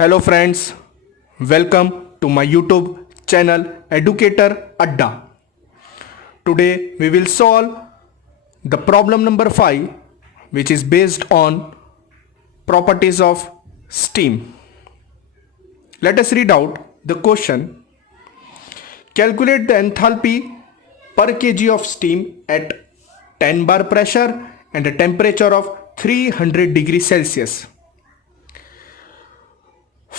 Hello friends, welcome to my YouTube channel Educator Adda. Today we will solve the problem number 5, which is based on properties of steam. Let us read out the question. Calculate the enthalpy per kg of steam at 10 bar pressure and a temperature of 300 degrees Celsius.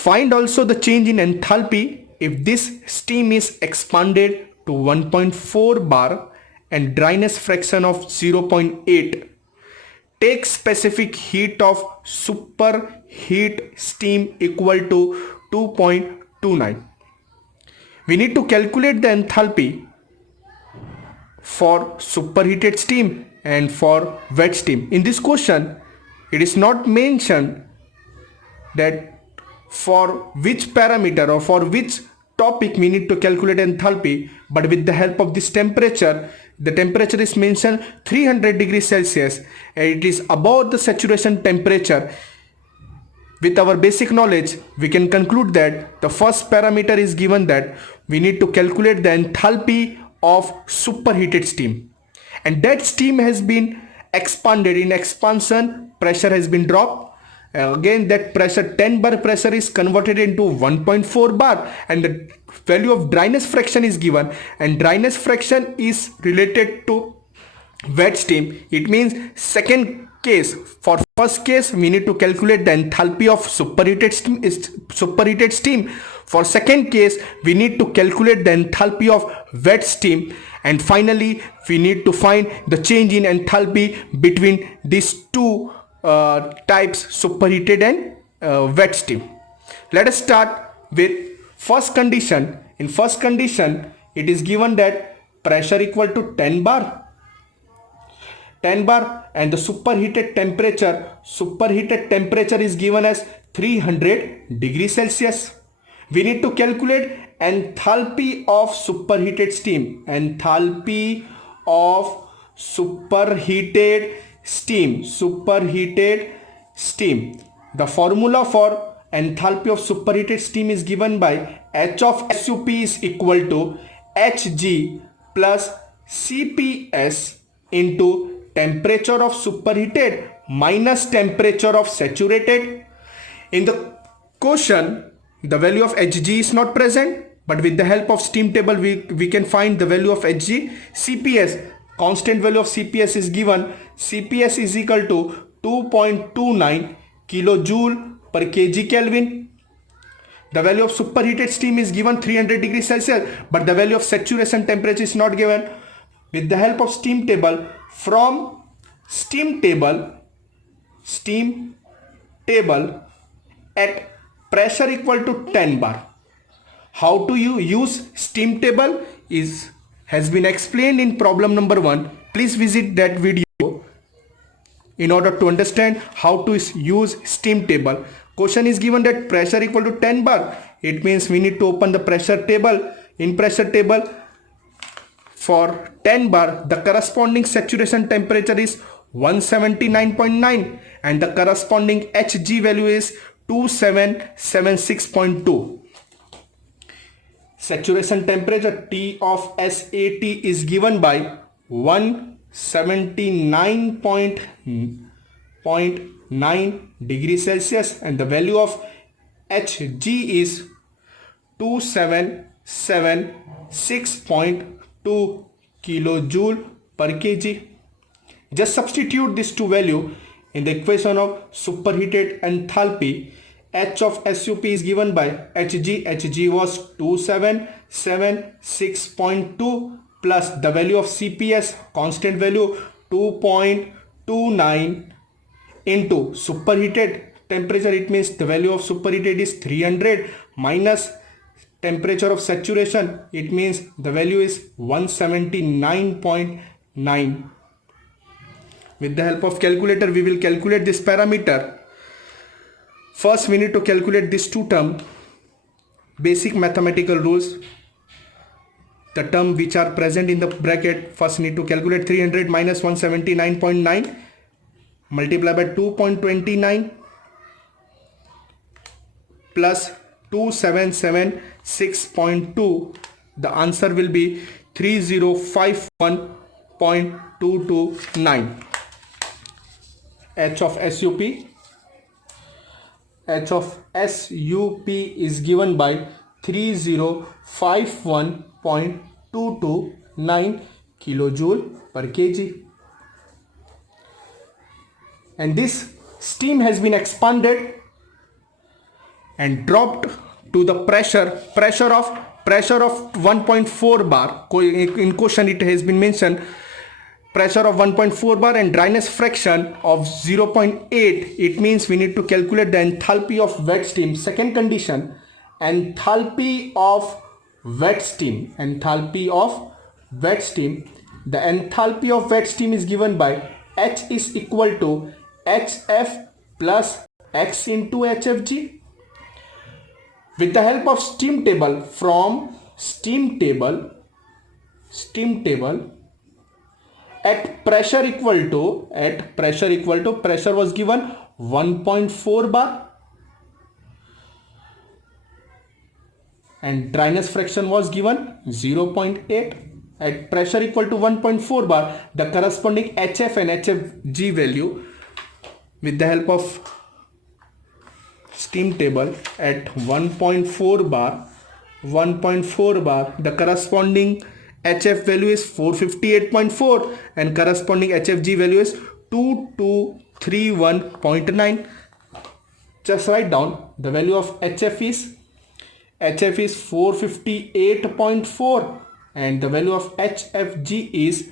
Find also the change in enthalpy if this steam is expanded to 1.4 bar and dryness fraction of 0.8. Take specific heat of superheat steam equal to 2.29. We need to calculate the enthalpy for superheated steam and for wet steam. In this question, it is not mentioned that for which parameter or for which topic we need to calculate enthalpy, but with the help of this temperature, the temperature is mentioned 300 degrees Celsius and it is above the saturation temperature. With our basic knowledge, we can conclude that the first parameter is given that we need to calculate the enthalpy of superheated steam, and that steam has been expanded. In expansion, pressure has been dropped. Again, that pressure 10 bar pressure is converted into 1.4 bar and the value of dryness fraction is given, and dryness fraction is related to wet steam. It means second case. For first case, we need to calculate the enthalpy of superheated steam. For second case, we need to calculate the enthalpy of wet steam, and finally we need to find the change in enthalpy between these two types, superheated and wet steam. Let us start with first condition. In first condition, it is given that pressure equal to 10 bar and the superheated temperature is given as 300 degrees Celsius. We need to calculate enthalpy of superheated steam. Enthalpy of superheated steam. The formula for enthalpy of superheated steam is given by H of SUP is equal to Hg plus Cps into temperature of superheated minus temperature of saturated. In the question, the value of Hg is not present, but with the help of steam table we can find the value of Hg. Cps, constant value of Cps is given. Cps is equal to 2.29 kilojoule per kg Kelvin. The value of superheated steam is given 300 degrees Celsius, but the value of saturation temperature is not given. With the help of steam table, from steam table at pressure equal to 10 bar. How to use steam table has been explained in problem number 1. Please visit that video in order to understand how to use steam table. Question is given that pressure equal to 10 bar. It means we need to open the pressure table. In pressure table, for 10 bar, the corresponding saturation temperature is 179.9 and the corresponding Hg value is 2776.2. Saturation temperature T of SAT is given by 179.9 degrees Celsius and the value of Hg is 2776.2 kilojoule per kg. Just substitute these two values in the equation of superheated enthalpy. H of SUP is given by Hg. Hg was 2776.2 plus the value of Cps, constant value 2.29 into superheated temperature. It means the value of superheated is 300 minus temperature of saturation. It means the value is 179.9. With the help of calculator, we will calculate this parameter. First, we need to calculate these two terms. Basic mathematical rules. The term which are present in the bracket, first need to calculate 300 minus 179.9 multiply by 2.29 plus 2776.2. The answer will be 3051.229. H of SUP. H of SUP is given by 3051.229 kilojoule per kg. And this steam has been expanded and dropped to the pressure of 1.4 bar. In question it has been mentioned pressure of 1.4 bar and dryness fraction of 0.8. It means we need to calculate the enthalpy of wet steam. Second condition, enthalpy of wet steam. Enthalpy of wet steam. The enthalpy of wet steam is given by H is equal to HF plus X into HFG. With the help of steam table, from steam table at pressure equal to pressure was given 1.4 bar and dryness fraction was given 0.8. At pressure equal to 1.4 bar, the corresponding HF and HFG value with the help of steam table at 1.4 bar, the corresponding HF value is 458.4 and corresponding HFG value is 2231.9. Just write down the value of HF is 458.4 and the value of HFG is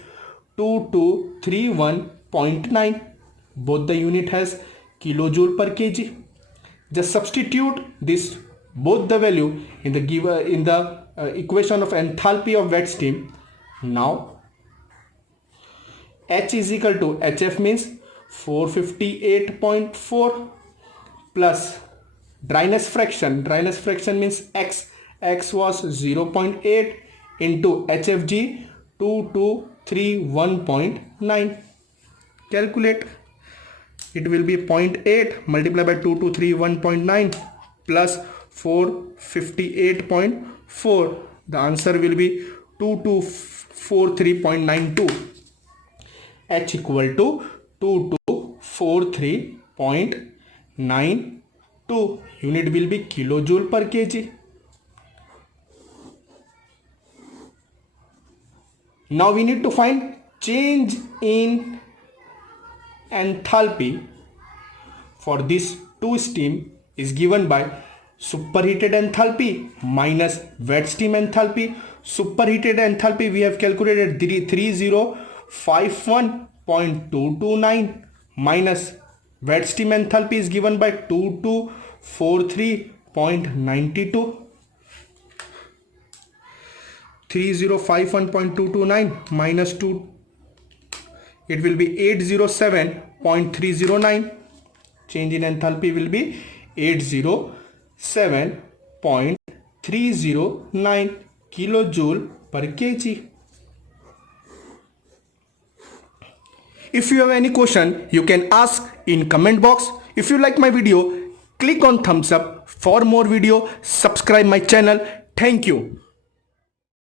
2231.9. Both the unit has kilojoule per kg. Just substitute this both the value in the equation of enthalpy of wet steam. Now H is equal to HF means 458.4 plus dryness fraction means X was 0.8 into HFG 2231.9. Calculate. It will be 0.8 multiplied by 2231.9 plus 458.4. The answer will be 2243.92. H equal to 2243.92. Unit will be kilojoule per kg. Now we need to find change in enthalpy for this two steam is given by superheated enthalpy minus wet steam enthalpy. Superheated enthalpy we have calculated 3051.229 minus wet steam enthalpy is given by 2243.92. 3051.229 minus 2, it will be 807.309. Change in enthalpy will be 807.309 kilojoule per kg. If you have any question, you can ask in comment box. If you like my video, click on thumbs up. For more video, subscribe my channel. Thank you.